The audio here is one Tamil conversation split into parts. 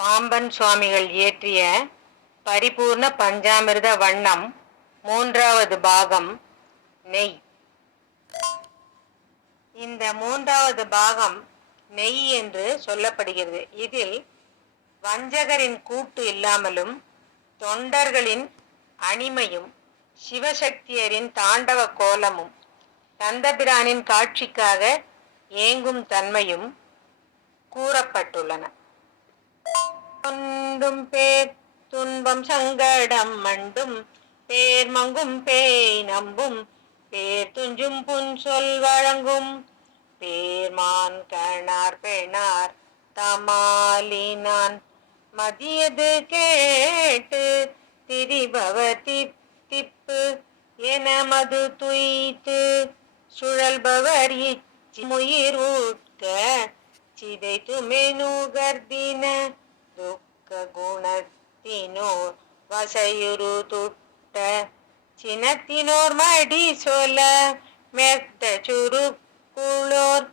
பாம்பன் சுவாமிகள் இயற்றிய பரிபூர்ண பஞ்சாமிர்த வண்ணம் மூன்றாவது பாகம் நெய். இந்த மூன்றாவது பாகம் நெய் என்று சொல்லப்படுகிறது. இதில் வஞ்சகரின் கூட்டு இல்லாமலும் தொண்டர்களின் அணிமையும் சிவசக்தியரின் தாண்டவ கோலமும் கந்தபிரானின் காட்சிக்காக ஏங்கும் தன்மையும் கூறப்பட்டுள்ளன. தொண்டும் பேர் துன்பம் சங்கடம் மண்டும் பேர் மங்கும் பேய் நம்பும் பேர் துஞ்சும் புன் சொல் வழங்கும் பேர்மான் கணார் பெணார் தமாலினான் மதியது கேட்டு திரிபவர் திப்பு என மது துய்த்து சுழல்பவர் இச்சிமுயிர் உட்க சிதைத்துமே நுகர்தின துக்க குணத்தினோர் வசையுரு துட்ட சினத்தினோர் மடி சொல்ல மெத்த சுருக்குளோர்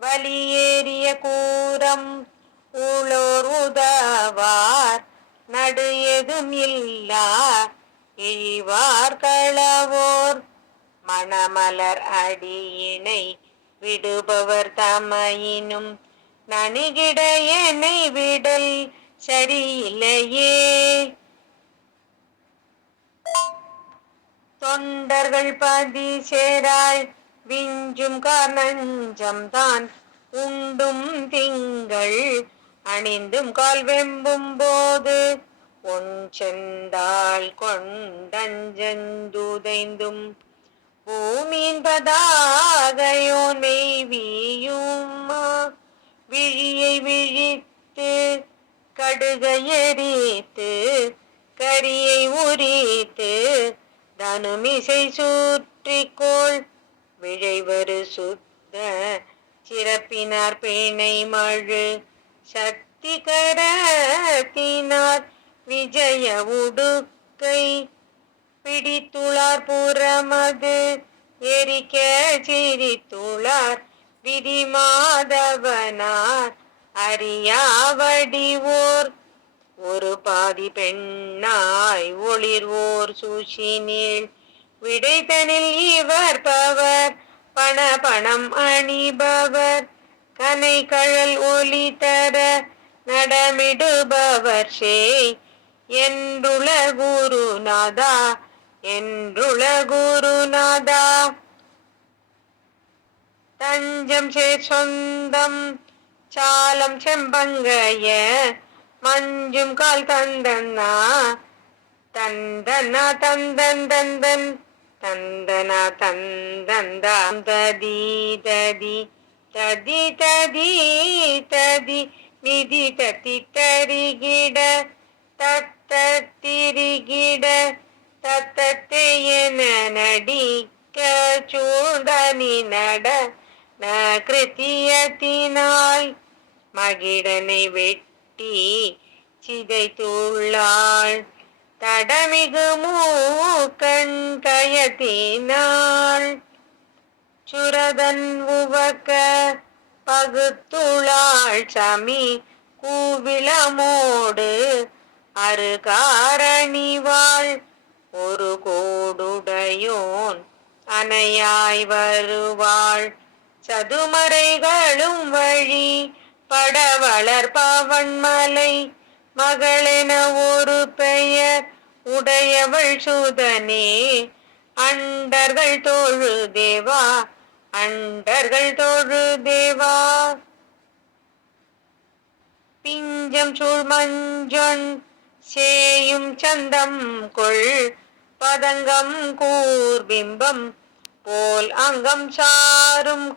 வலியேறிய கூரம் உளோர் உதவார் நடு எதும் இல்லா இழிவார் களவோர் மணமலர் அடியினை விடுபவர் தமையினும் நனிகிட என்னை விடல் சரியில்லையே. தொண்டர்கள் பதி சேராய் விஞ்சும் கார்நஞ்சம் தான் உண்டும் திங்கள் அணிந்தும் கால் வெம்பும் போது ஒன் செந்தாள் கொண்டஞ்சந்துதைந்தும் பூமியின் பதாகையோன் மெய்வியுமா விழியை விழித்து கடுகை எரித்து கரியை உரித்து தனுமிசை சுற்றிக்கோள் விழைவரு சுத்த சிறப்பினார் பிணை மழு சக்தி கரத்தினார் விஜய உடுக்கை பிடித்துளார் புறமது எரிக்க சிரித்துளார் விதி மாதவனார் அறியாவடிவோர் ஒரு பாதி பெண்ணாய் ஒளிர்வோர் சூஷினில் விடைதனில் இவர் பவர் பணம் அணிபவர் கனை கழல் ஒளி தர நடமிடுபவர் சேய் என்றுள குருநாதா என்றுள குருநாதா. தஞ்சம் சேர் சொந்தம் சாலம் செம்பங்கைய மஞ்சும் கால் தந்தன்னா தந்தனா தந்தன் தந்தன் தந்தனா தந்தந்தா ததி ததி ததி ததி ததி நிதி தத்தி தரிகிட தத்திரிகிட தத்தத்தையன நடிக்க சூழ்ந்தனி நட கிருத்தியத்தினாய் மகிடனை வெட்டி சிதைத்துள்ளாள் தடமிகு மூக்கண் கயத்தினாள் சுரதன் உவக்க பகுத்துளாள் சமி கூவிளமோடு அருகாரணிவாள் ஒரு கோடுடையோன் அணையாய் வருவாள் சதுமறைகளும் வழி பட வளர்பவன்மலை மகளென ஒரு பெயர் உடையவள் சுதனே அண்டர்கள் தோழு தேவா அண்டர்கள் தோழு தேவா. பிஞ்சம் சூழ் மஞ்சொன் சேயும் சந்தம் கொள் பதங்கம் கூர்பிம்பம் போல் அங்கம் சாரும்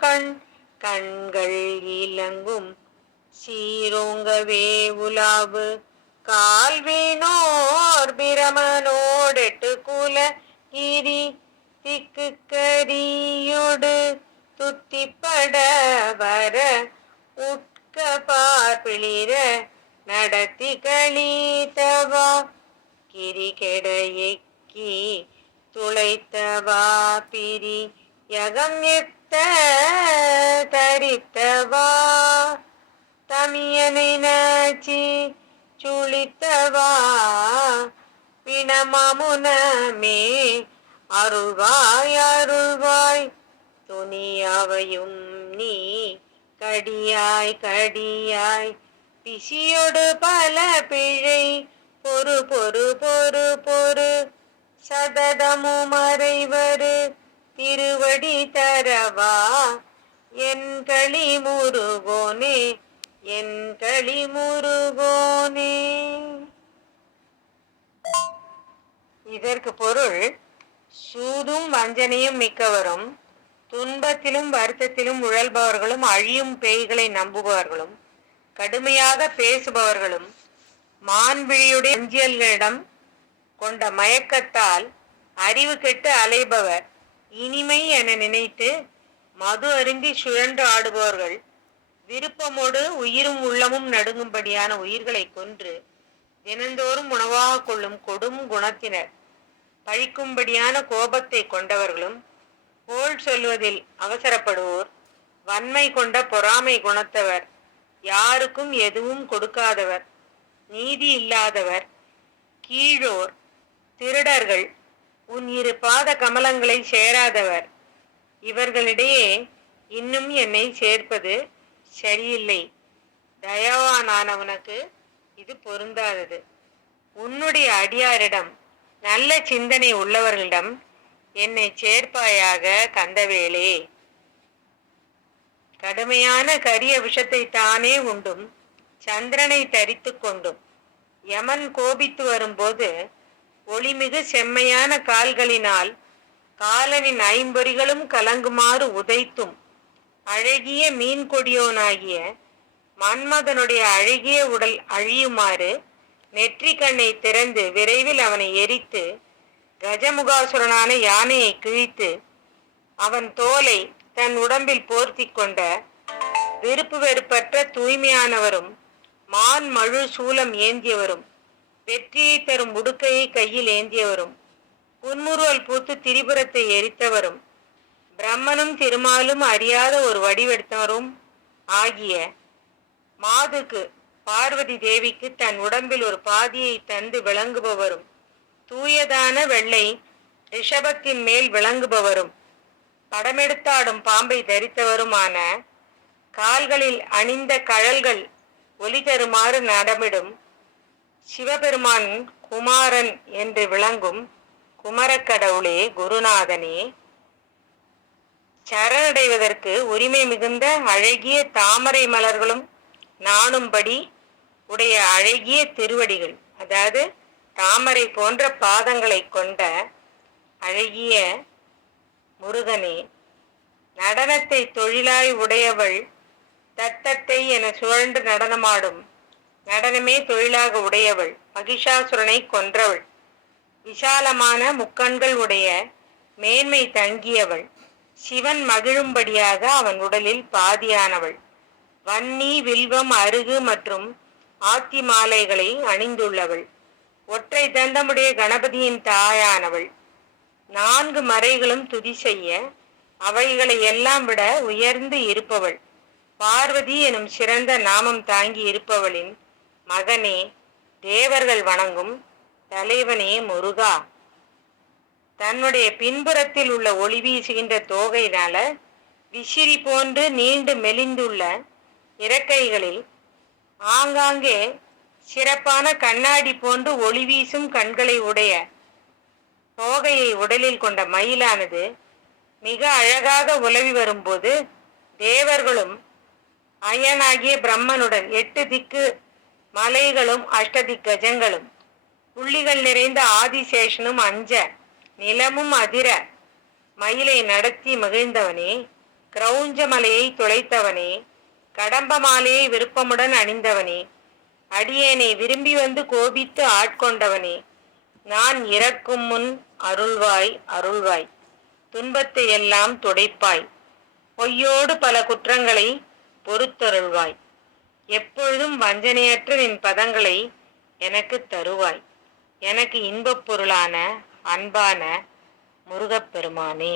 கண்கள் இலங்கும் சீரோங்கவே உலாவு கால்வினோர் பிரமனோடெட்டு குல கிரி திக்கு கரியோடு துத்திப்பட வர உட்க பார்ப்பிளிர நடத்தி கழித்தவா கிரி கெடையக்கி துளைத்தவா பிரி யகம் எத்த தரித்தவா தமியனை நாச்சி சுழித்தவா பிணமாமுனமே அருள்வாய் அருள்வாய் துணியாவையும் நீ கடியாய் கடியாய் பிசியொடு பல பிழை பொறு பொறு பொறு பொறு சததமும் மறைவரு திருவடி தரவா என் களி முருகோனே என் களி முருகோனே. இதற்கு பொருள், சூதும் வஞ்சனையும் மிக்கவரும் துன்பத்திலும் வருத்தத்திலும் உழல்பவர்களும் அழியும் பேய்களை நம்புபவர்களும் கடுமையாக பேசுபவர்களும் மான்விழியுடைய அஞ்சியல்களிடம் கொண்ட மயக்கத்தால் அறிவு கெட்டு அலைபவர் இனிமை என நினைத்து மது அருந்தி சுழன்று ஆடுபவர்கள் விருப்பமோடு உயிரும் உள்ளமும் நடுங்கும்படியான உயிர்களை கொன்று தினந்தோறும் உணவாக கொள்ளும் கொடும் குணத்தினர் பழிக்கும்படியான கோபத்தை கொண்டவர்களும் போல் சொல்வதில் அவசரப்படுவோர் வன்மை கொண்ட பொறாமை குணத்தவர் யாருக்கும் எதுவும் கொடுக்காதவர் நீதி இல்லாதவர் கீழோர் திருடர்கள் உன் இரு பாத கமலங்களை சேராதவர் இவர்களிடையே இன்னும் என்னை சேர்ப்பது சரியில்லை. தயவானானவனுக்கு இது பொருந்தாதது. உன்னுடைய அடியாரிடம் நல்ல சிந்தனை உள்ளவர்களிடம் என்னை சேர்ப்பாயாக கந்தவேளே. கடுமையான கரிய விஷத்தை தானே உண்டும் சந்திரனை தரித்து கொண்டும் யமன் கோபித்து வரும்போது ஒளிமிகு செம்மையான கால்களினால் காலனின் ஐம்பொறிகளும் கலங்குமாறு உதைத்தும் அழகிய மீன் கொடியோனாகிய மன்மதனுடைய அழகிய உடல் அழியுமாறு நெற்றி கண்ணை திறந்து விரைவில் அவனை எரித்து கஜமுகாசுரனான யானையை கிழித்து அவன் தோலை தன் உடம்பில் போர்த்தி கொண்ட விருப்பு வெறுப்பற்ற தூய்மையானவரும் மான் மழு சூலம் ஏந்தியவரும் வெற்றியை தரும் உடுக்கையை கையில் ஏந்தியவரும் புன்முறுவல் பூத்து திரிபுரத்தை எரித்தவரும் பிரம்மனும் திருமாலும் அறியாத ஒரு வடிவெடுத்தவரும் ஆகிய மாதுக்கு பார்வதி தேவிக்கு தன் உடம்பில் ஒரு பாதியை தந்து விளங்குபவரும் தூயதான வெள்ளை ரிஷபத்தின் மேல் விளங்குபவரும் படமெடுத்தாடும் பாம்பை தரித்தவருமான கால்களில் அணிந்த கழல்கள் ஒலி தருமாறு நடமிடும் சிவபெருமான் குமாரன் என்று விளங்கும் குமரக்கடவுளே குருநாதனே, சரணடைவதற்கு உரிமை மிகுந்த அழகிய தாமரை மலர்களும் நாணும்படி உடைய அழகிய திருவடிகள், அதாவது தாமரை போன்ற பாதங்களை கொண்ட அழகிய முருகனே, நடனத்தை தொழிலாய் உடையவள் தத்தத்தை என சுழன்று நடனமாடும் நடனமே தொழிலாக உடையவள் மகிஷாசுரனை கொன்றவள், விசாலமான முக்கண்கள் உடைய மேன்மை தங்கியவள், சிவன் மகிழும்படியாக அவன் உடலில் பாதியானவள், வன்னி வில்வம் அருகு மற்றும் ஆத்தி மாலைகளை அணிந்துள்ளவள், ஒற்றை தந்தமுடைய கணபதியின் தாயானவள், 4 மறைகளும் துதி செய்ய அவைகளை எல்லாம் விட உயர்ந்து இருப்பவள், பார்வதி எனும் சிறந்த நாமம் தாங்கி இருப்பவளின் மகனே, தேவர்கள் வணங்கும் தலைவனே முருகா. தன்னுடைய பின்புறத்தில் உள்ள ஒளி வீசுகின்ற தோகையினால விசிறி போன்று நீண்டு மெலிந்துள்ள இறக்கைகளில் ஆங்காங்கே சிறப்பான கண்ணாடி போன்று ஒளி வீசும் கண்களை உடைய தோகையை உடலில் கொண்ட மயிலானது மிக அழகாக உலவி வரும்போது தேவர்களும் அயனாகிய பிரம்மனுடன் 8 திக்கு மலைகளும் அஷ்டதிக்கஜங்களும் புள்ளிகள் நிறைந்த ஆதிசேஷனும் அஞ்ச நிலமும் அதிர மயிலை நடத்தி மகிழ்ந்தவனே, கிரௌஞ்ச மலையை துளைத்தவனே, கடம்ப மாலையை விருப்பமுடன் அணிந்தவனே, அடியேனை விரும்பி வந்து கோபித்து ஆட்கொண்டவனே, நான் இறக்கும் முன் அருள்வாய் அருள்வாய், துன்பத்தை எல்லாம் துடைப்பாய், பொய்யோடு பல குற்றங்களை பொறுத்தருள்வாய், எப்பொழுதும் வஞ்சனையற்ற நின் பதங்களை எனக்கு தருவாய், எனக்கு இன்பப் பொருளான அன்பான முருகப்பெருமானே.